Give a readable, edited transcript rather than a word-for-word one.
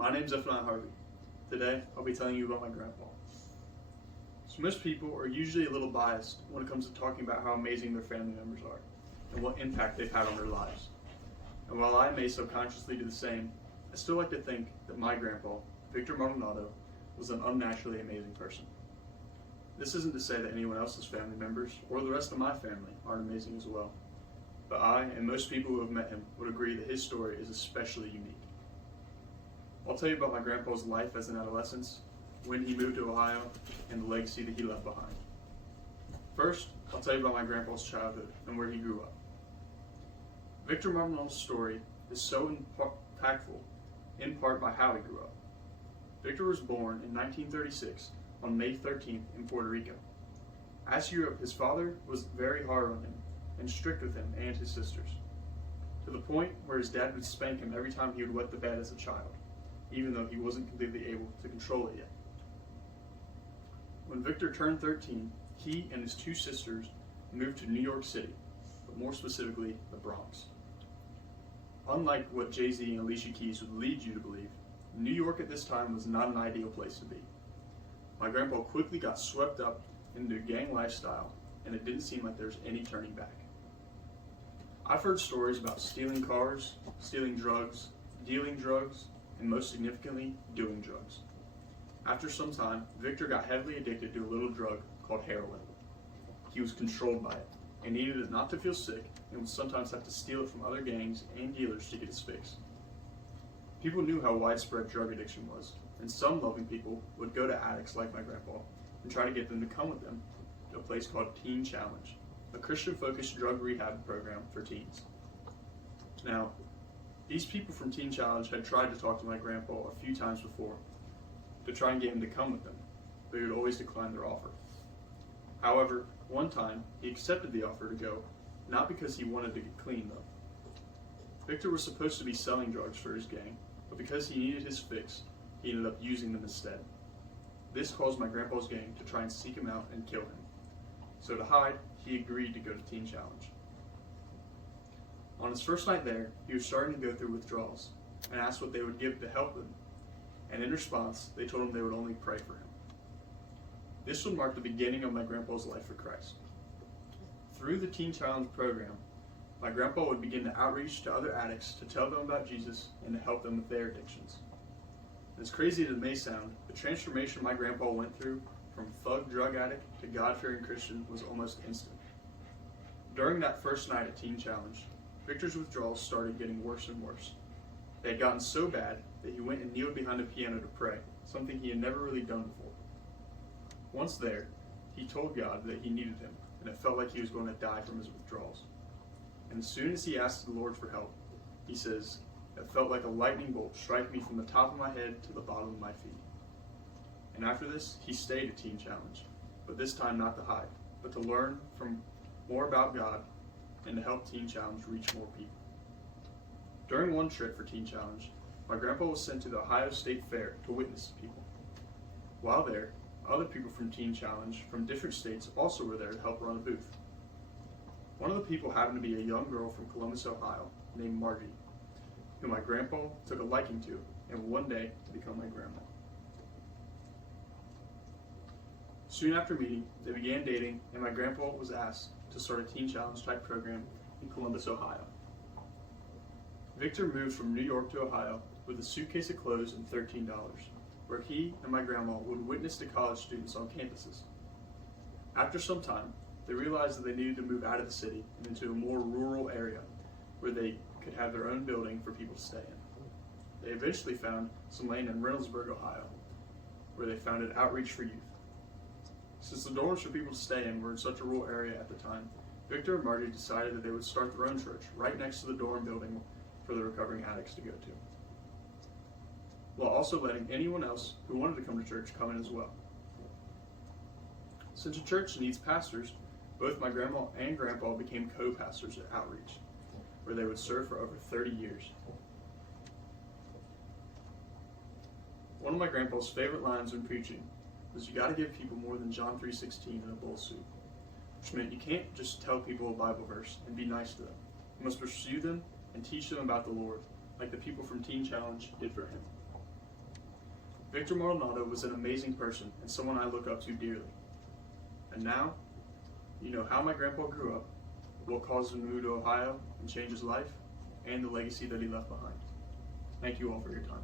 My name's Zephaniah Harvey. Today, I'll be telling you about my grandpa. So most people are usually a little biased when it comes to talking about how amazing their family members are and what impact they've had on their lives. And while I may subconsciously do the same, I still like to think that my grandpa, Victor Maldonado, was an unnaturally amazing person. This isn't to say that anyone else's family members or the rest of my family aren't amazing as well, but I and most people who have met him would agree that his story is especially unique. I'll tell you about my grandpa's life as an adolescent, when he moved to Ohio, and the legacy that he left behind. First, I'll tell you about my grandpa's childhood and where he grew up. Victor Maldonado's story is so impactful, in part by how he grew up. Victor was born in 1936 on May 13th in Puerto Rico. As he grew up, his father was very hard on him and strict with him and his sisters, to the point where his dad would spank him every time he would wet the bed as a child, even though he wasn't completely able to control it yet. When Victor turned 13, he and his two sisters moved to New York City, but more specifically, the Bronx. Unlike what Jay-Z and Alicia Keys would lead you to believe, New York at this time was not an ideal place to be. My grandpa quickly got swept up into a gang lifestyle, and it didn't seem like there was any turning back. I've heard stories about stealing cars, stealing drugs, dealing drugs, and most significantly, doing drugs. After some time, Victor got heavily addicted to a little drug called heroin. He was controlled by it, and needed it not to feel sick, and would sometimes have to steal it from other gangs and dealers to get his fix. People knew how widespread drug addiction was, and some loving people would go to addicts like my grandpa and try to get them to come with them to a place called Teen Challenge, a Christian-focused drug rehab program for teens. Now, these people from Teen Challenge had tried to talk to my grandpa a few times before to try and get him to come with them, but he would always decline their offer. However, one time, he accepted the offer to go, not because he wanted to get clean though. Victor was supposed to be selling drugs for his gang, but because he needed his fix, he ended up using them instead. This caused my grandpa's gang to try and seek him out and kill him. So to hide, he agreed to go to Teen Challenge. On his first night there, he was starting to go through withdrawals and asked what they would give to help him, and in response, they told him they would only pray for him. This would mark the beginning of my grandpa's life for Christ. Through the Teen Challenge program, my grandpa would begin to outreach to other addicts to tell them about Jesus and to help them with their addictions. As crazy as it may sound, the transformation my grandpa went through from thug drug addict to God-fearing Christian was almost instant. During that first night at Teen Challenge, Victor's withdrawals started getting worse and worse. They had gotten so bad that he went and kneeled behind a piano to pray, something he had never really done before. Once there, he told God that he needed him, and it felt like he was going to die from his withdrawals. And as soon as he asked the Lord for help, he says, "It felt like a lightning bolt strike me from the top of my head to the bottom of my feet." And after this, he stayed at Teen Challenge, but this time not to hide, but to learn from more about God and to help Teen Challenge reach more people. During one trip for Teen Challenge, my grandpa was sent to the Ohio State Fair to witness to people. While there, other people from Teen Challenge from different states also were there to help run a booth. One of the people happened to be a young girl from Columbus, Ohio, named Margie, who my grandpa took a liking to and would one day become my grandma. Soon after meeting, they began dating, and my grandpa was asked to start a Teen Challenge type program in Columbus, Ohio. Victor moved from New York to Ohio with a suitcase of clothes and $13, where he and my grandma would witness to college students on campuses. After some time, they realized that they needed to move out of the city and into a more rural area where they could have their own building for people to stay in. They eventually found some land in Reynoldsburg, Ohio, where they founded Outreach for Youth. Since the dorms for people to stay in were in such a rural area at the time, Victor and Margie decided that they would start their own church right next to the dorm building for the recovering addicts to go to, while also letting anyone else who wanted to come to church come in as well. Since a church needs pastors, both my grandma and grandpa became co-pastors at Outreach, where they would serve for over 30 years. One of my grandpa's favorite lines when preaching was, "You gotta give people more than John 3:16 in a bowl of soup," which meant you can't just tell people a Bible verse and be nice to them. You must pursue them and teach them about the Lord, like the people from Teen Challenge did for him. Victor Maldonado was an amazing person and someone I look up to dearly. And now, you know how my grandpa grew up, what caused him to move to Ohio and change his life, and the legacy that he left behind. Thank you all for your time.